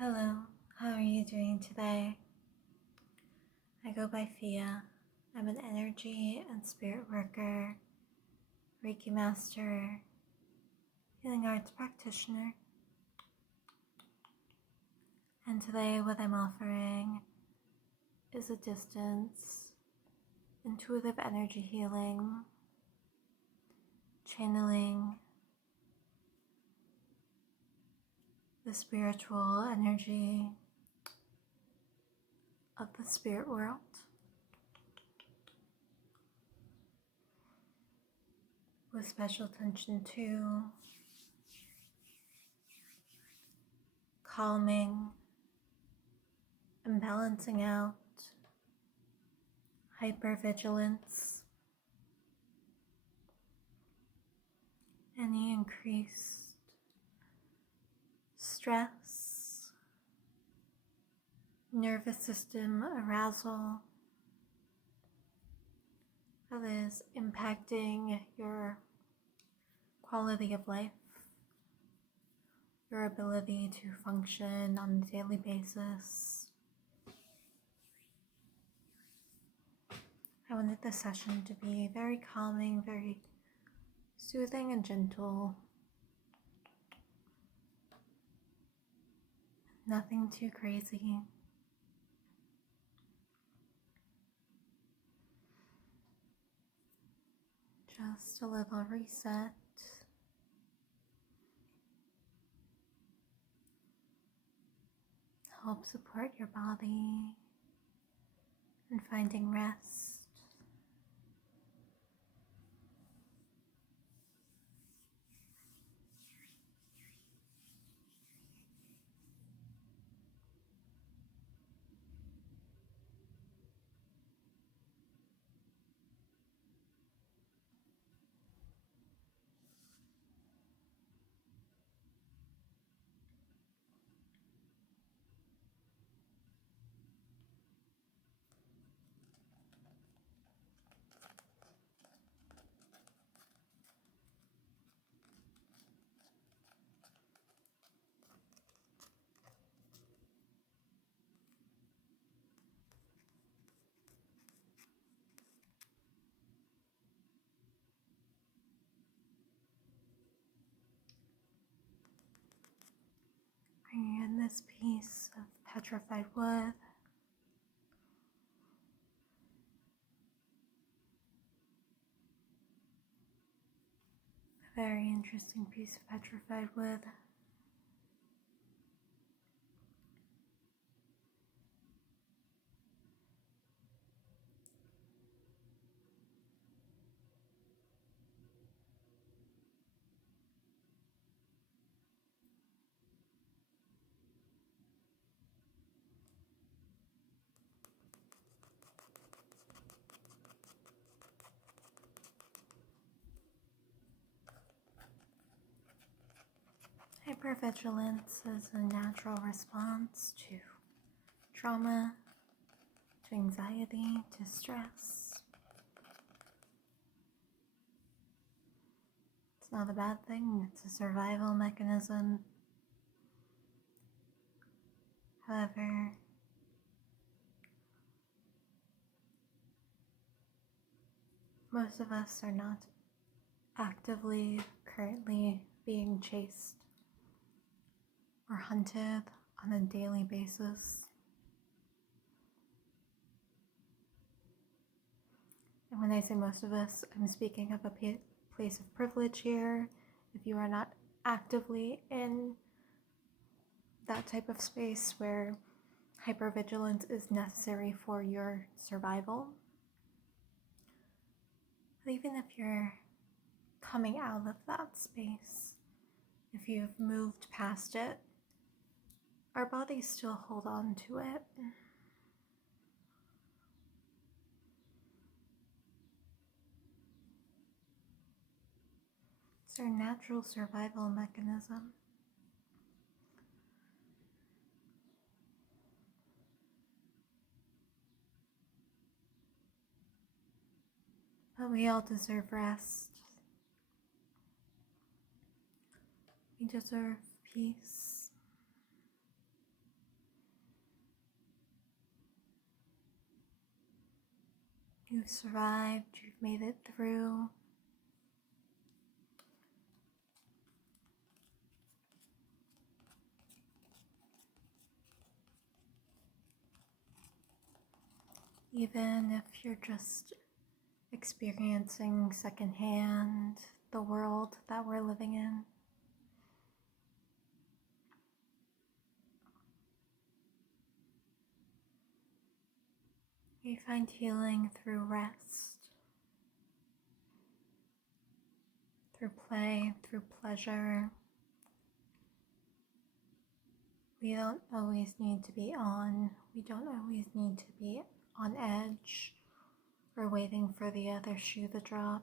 Hello, how are you doing today? I go by Fiadh. I'm an energy and spirit worker, Reiki master, healing arts practitioner. And today what I'm offering is a distance, intuitive energy healing, channeling the spiritual energy of the spirit world. With special attention to calming and balancing out hypervigilance, any increased stress, nervous system arousal that is impacting your quality of life, your ability to function on a daily basis. I wanted this session to be very calming, very soothing and gentle. Nothing too crazy. Just a little reset. Help support your body and finding rest. Bringing in this piece of petrified wood. A very interesting piece of petrified wood. Hypervigilance is a natural response to trauma, to anxiety, to stress. It's not a bad thing, it's a survival mechanism. However, most of us are not actively, currently being chased or hunted on a daily basis. And when I say most of us, I'm speaking of a place of privilege here. If you are not actively in that type of space where hypervigilance is necessary for your survival, but even if you're coming out of that space, if you've moved past it, our bodies still hold on to it. It's our natural survival mechanism. But we all deserve rest. We deserve peace. You've survived, you've made it through. Even if you're just experiencing secondhand the world that we're living in. You find healing through rest, through play, through pleasure. We don't always need to be on. We don't always need to be on edge or waiting for the other shoe to drop.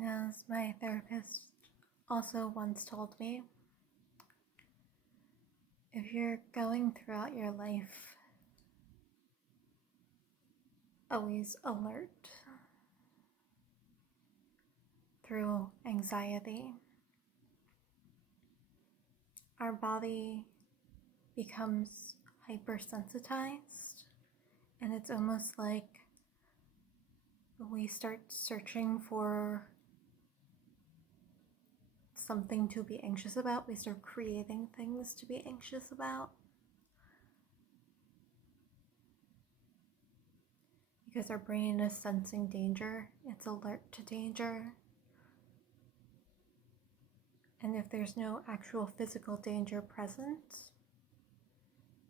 And as my therapist also once told me, if you're going throughout your life always alert through anxiety, our body becomes hypersensitized, and it's almost like we start searching for something to be anxious about. We start creating things to be anxious about. Because our brain is sensing danger, it's alert to danger. And if there's no actual physical danger present,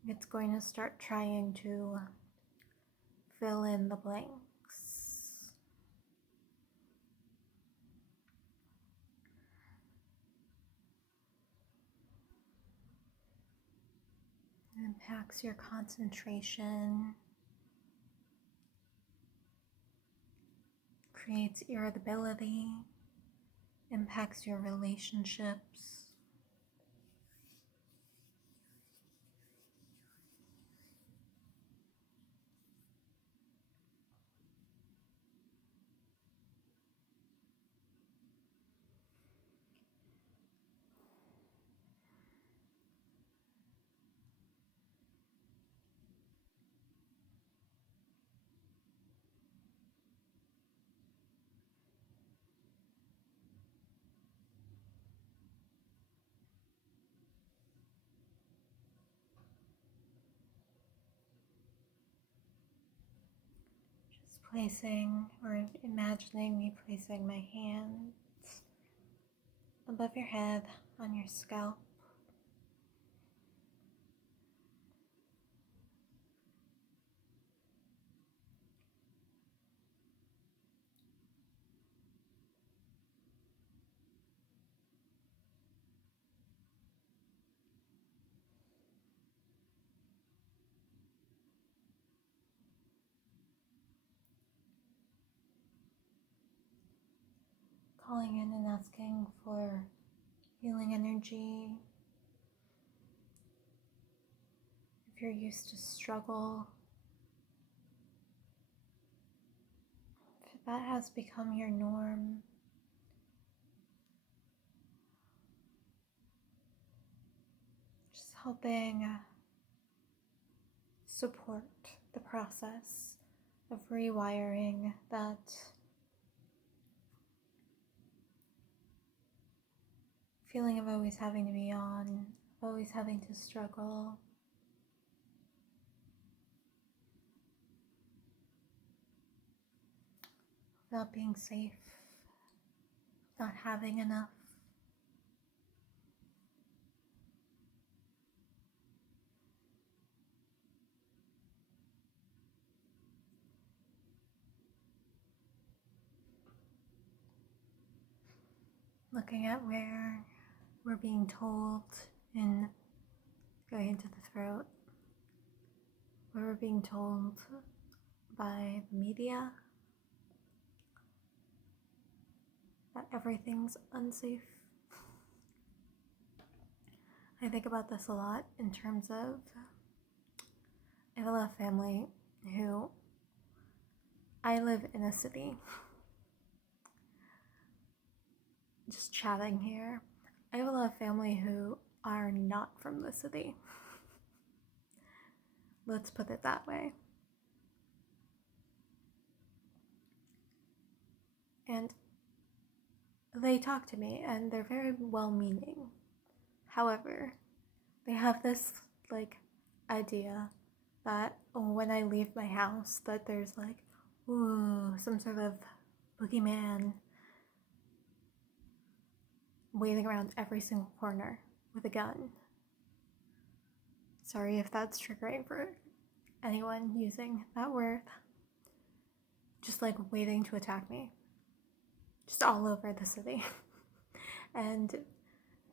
it's going to start trying to fill in the blanks. It impacts your concentration, creates irritability, impacts your relationships. Placing or imagining me placing my hands above your head on your scalp. Calling in and asking for healing energy. If you're used to struggle, if that has become your norm, just helping support the process of rewiring that feeling of always having to be on, always having to struggle. Not being safe, not having enough. Looking at where we're being told in going into the throat, where we're being told by the media that everything's unsafe. I think about this a lot in terms of I have a lot of family who I live in a city just chatting here, I have a lot of family who are not from the city. Let's put it that way. And they talk to me and they're very well-meaning. However, they have this idea that when I leave my house that there's some sort of boogeyman waiting around every single corner with a gun. Sorry if that's triggering for anyone using that word. Just waiting to attack me. Just all over the city. And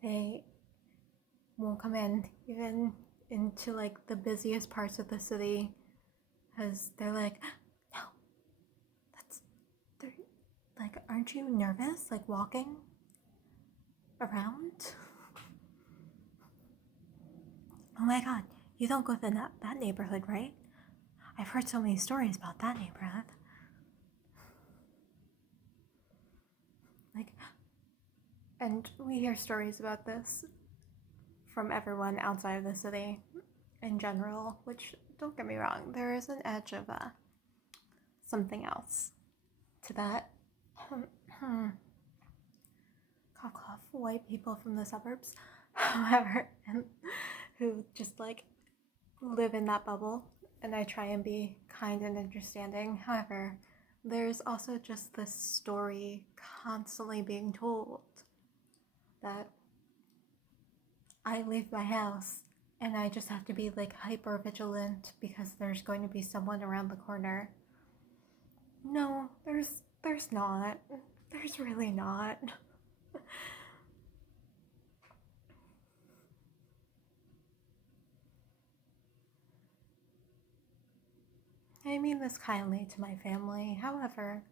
they won't come in even into the busiest parts of the city, because they're no, they're aren't you nervous walking around? Oh my god, you don't go to that neighborhood, right? I've heard so many stories about that neighborhood. And we hear stories about this from everyone outside of the city in general, which, don't get me wrong, there is an edge of something else to that. Cough, cough, white people from the suburbs, however, who just live in that bubble, and I try and be kind and understanding. However, there's also just this story constantly being told that I leave my house and I just have to be hyper vigilant because there's going to be someone around the corner. No, there's not. There's really not. I mean this kindly to my family. However,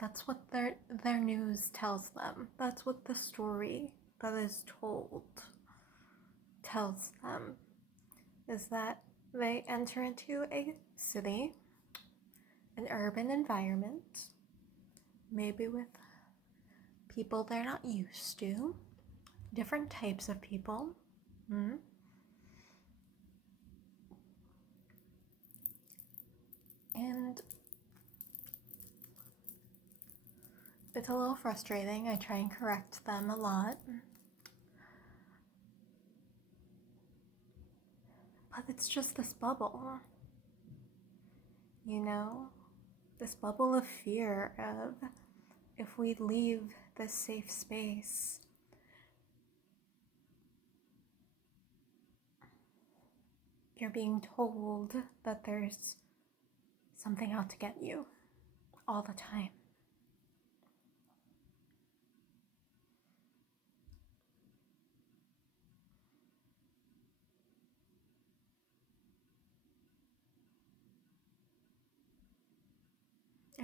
that's what their news tells them. That's what the story that is told tells them, is that they enter into a city, an urban environment, maybe with people they're not used to, different types of people. And it's a little frustrating. I try and correct them a lot. But it's just this bubble. This bubble of fear of, if we leave this safe space, you're being told that there's something out to get you all the time.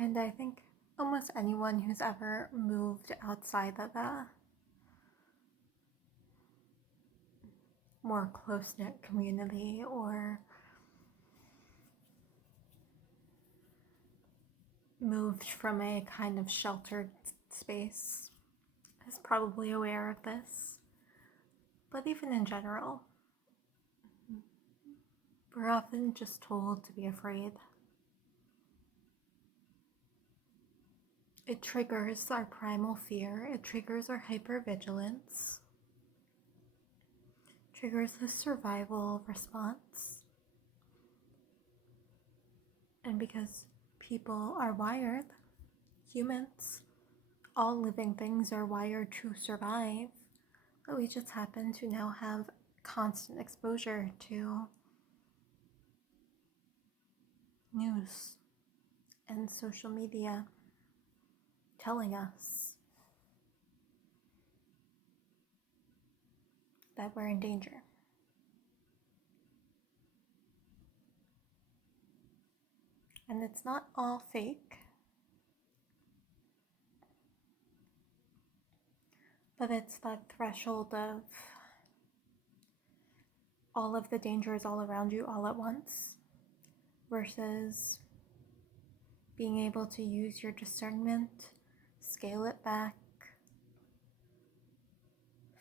And I think almost anyone who's ever moved outside of a more close-knit community or moved from a kind of sheltered space is probably aware of this. But even in general, we're often just told to be afraid. It triggers our primal fear. It triggers our hypervigilance. Triggers the survival response. And because people are wired, humans, all living things are wired to survive, but we just happen to now have constant exposure to news and social media telling us that we're in danger. And it's not all fake, but it's that threshold of all of the dangers all around you all at once versus being able to use your discernment scale it back.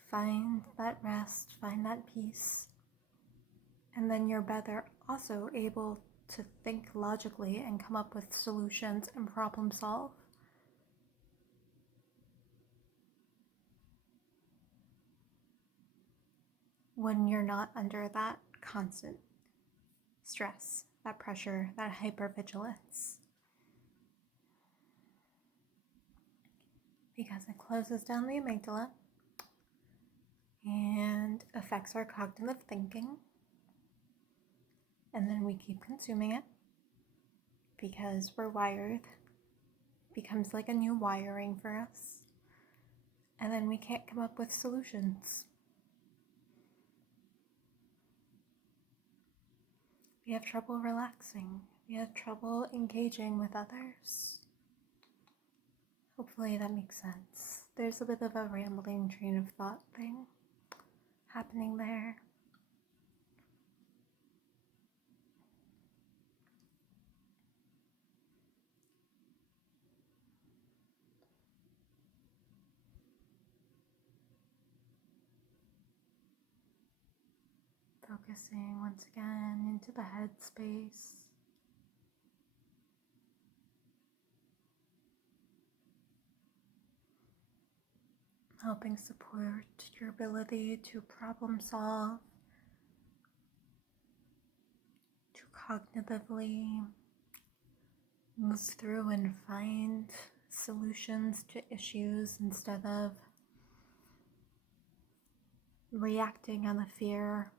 Find that rest, find that peace. And then you're better also able to think logically and come up with solutions and problem solve. When you're not under that constant stress, that pressure, that hypervigilance. Because it closes down the amygdala and affects our cognitive thinking. And then we keep consuming it because we're wired. It becomes like a new wiring for us. And then we can't come up with solutions. We have trouble relaxing. We have trouble engaging with others. Hopefully that makes sense. There's a bit of a rambling train of thought thing happening there. Focusing once again into the head space. Helping support your ability to problem solve, to cognitively move through and find solutions to issues instead of reacting on the fear.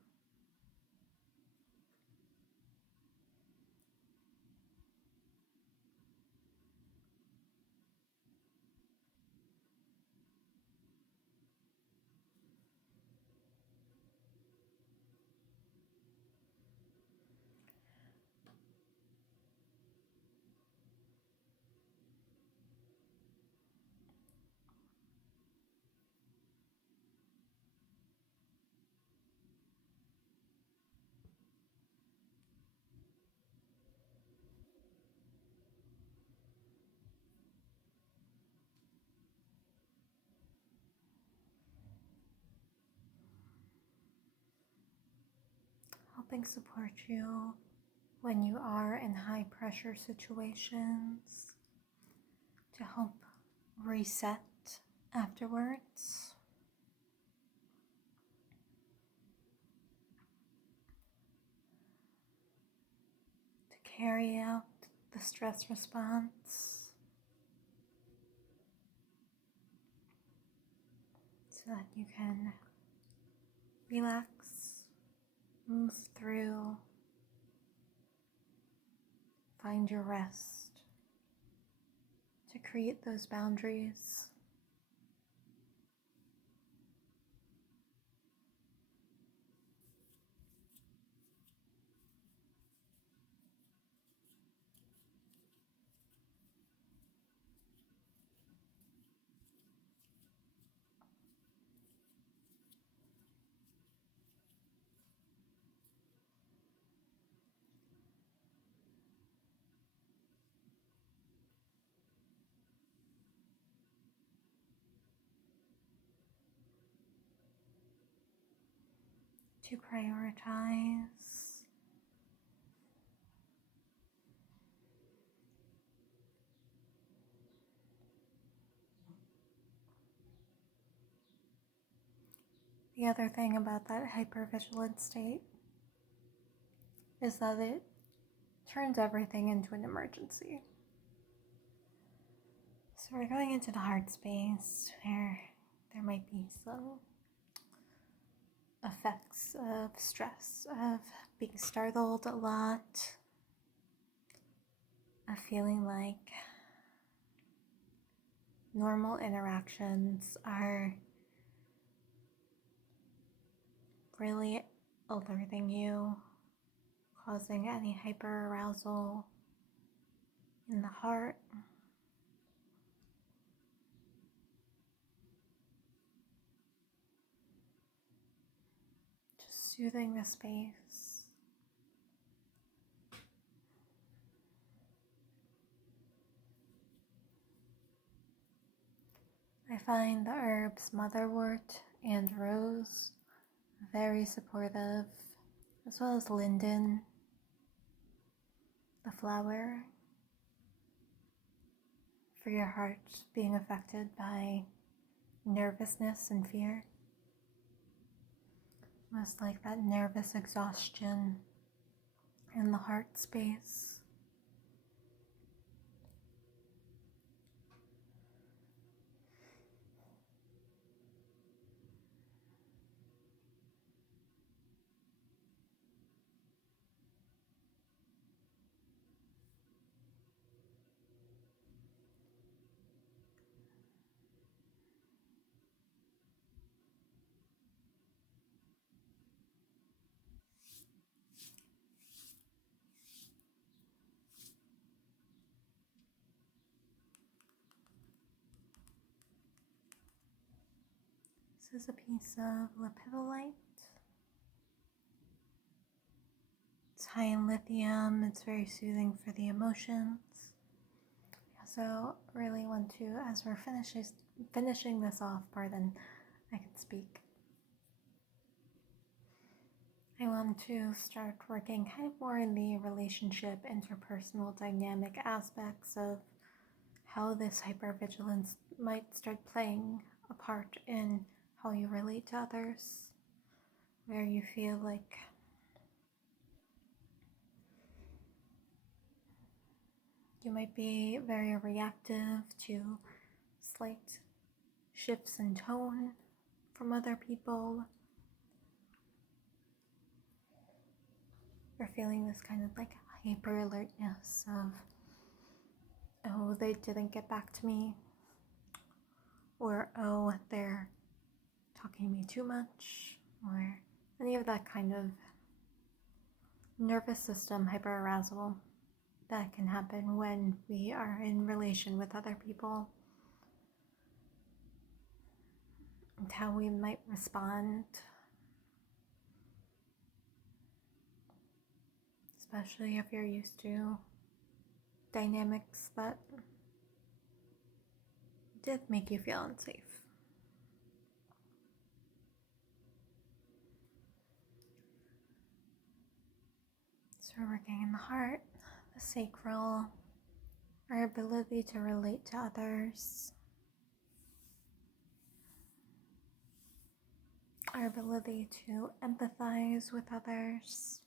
Helping support you when you are in high pressure situations to help reset afterwards. To carry out the stress response so that you can relax, move through, find your rest, to create those boundaries. To prioritize the other thing about that hypervigilant state is that it turns everything into an emergency. So we're going into the heart space where there might be some effects of stress, of being startled a lot, of feeling like normal interactions are really alerting you, causing any hyperarousal in the heart. Just soothing the space. find the herbs motherwort and rose very supportive, as well as linden, the flower, for your heart being affected by nervousness and fear. Almost like that nervous exhaustion in the heart space. This is a piece of lepidolite. It's high in lithium. It's very soothing for the emotions. I also really want to, as we're finishing this off, pardon, I can speak. I want to start working kind of more in the relationship, interpersonal dynamic aspects of how this hypervigilance might start playing a part in how you relate to others, where you feel like you might be very reactive to slight shifts in tone from other people. You're feeling this kind of like hyper alertness of, oh, they didn't get back to me, or oh, they're talking to me too much, or any of that kind of nervous system hyperarousal that can happen when we are in relation with other people, and how we might respond, especially if you're used to dynamics that did make you feel unsafe. So we're working in the heart, the sacral, our ability to relate to others, our ability to empathize with others,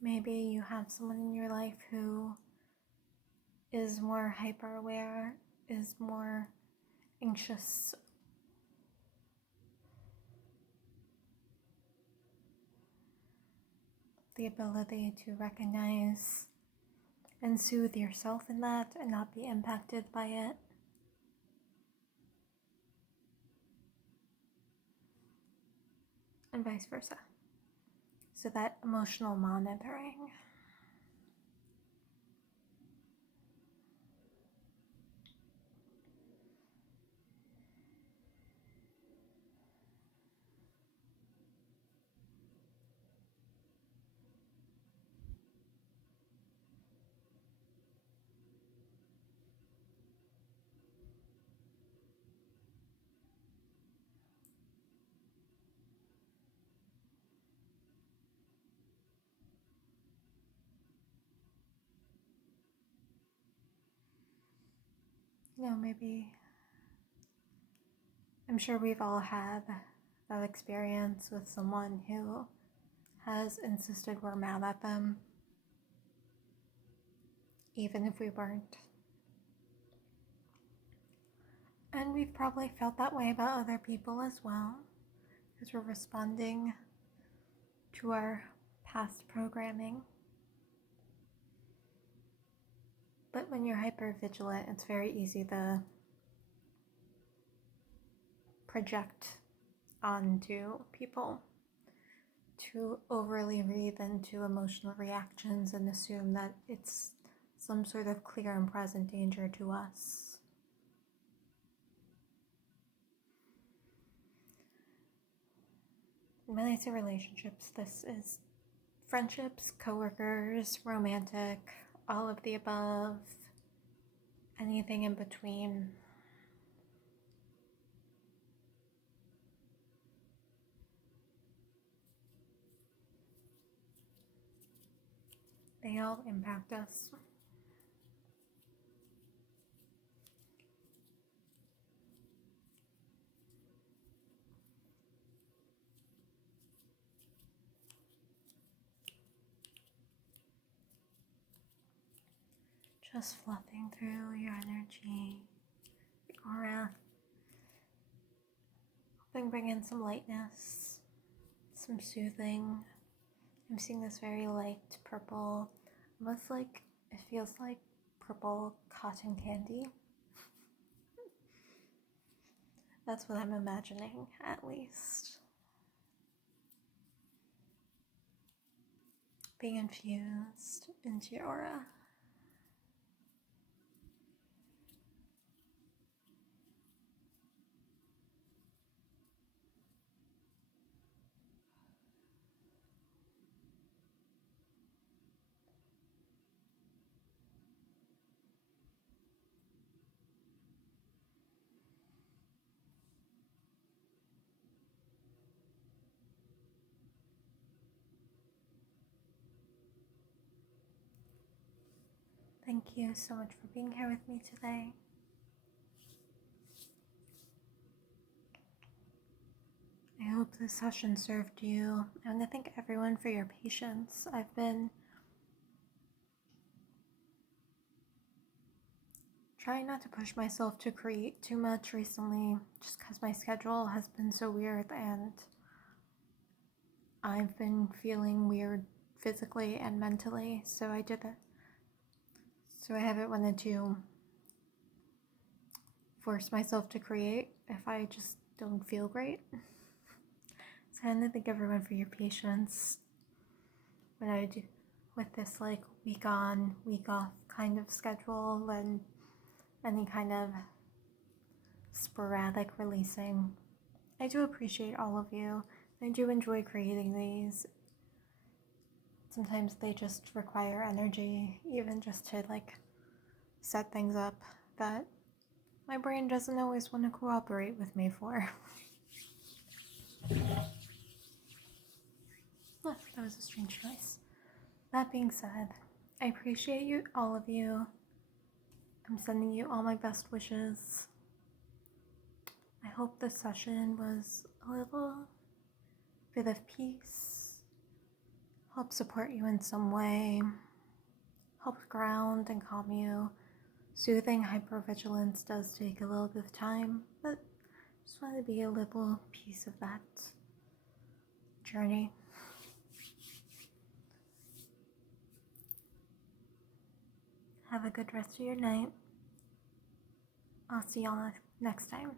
maybe you have someone in your life who is more hyper aware, is more anxious, the ability to recognize and soothe yourself in that and not be impacted by it. And vice versa. So that emotional monitoring. Maybe, I'm sure we've all had that experience with someone who has insisted we're mad at them, even if we weren't. And we've probably felt that way about other people as well, because we're responding to our past programming. But when you're hypervigilant, it's very easy to project onto people, to overly read into emotional reactions and assume that it's some sort of clear and present danger to us. When I say relationships, this is friendships, coworkers, romantic, all of the above, anything in between. They all impact us. Just fluffing through your energy, your aura. Hoping bring in some lightness, some soothing. I'm seeing this very light purple, almost like, it feels like purple cotton candy. That's what I'm imagining, at least. Being infused into your aura. Thank you so much for being here with me today. I hope this session served you. I want to thank everyone for your patience. I've been trying not to push myself to create too much recently, just because my schedule has been so weird and I've been feeling weird physically and mentally, so I did it. So I haven't wanted to force myself to create if I just don't feel great. So I want to thank everyone for your patience when I do with this like week on, week off kind of schedule and any kind of sporadic releasing. I do appreciate all of you. I do enjoy creating these. Sometimes they just require energy, even just to like set things up that my brain doesn't always want to cooperate with me for. Oh, that was a strange noise. That being said, I appreciate you, all of you. I'm sending you all my best wishes. I hope this session was a little bit of peace, help support you in some way, help ground and calm you. Soothing hypervigilance does take a little bit of time, but just want to be a little piece of that journey. Have a good rest of your night. I'll see y'all next time.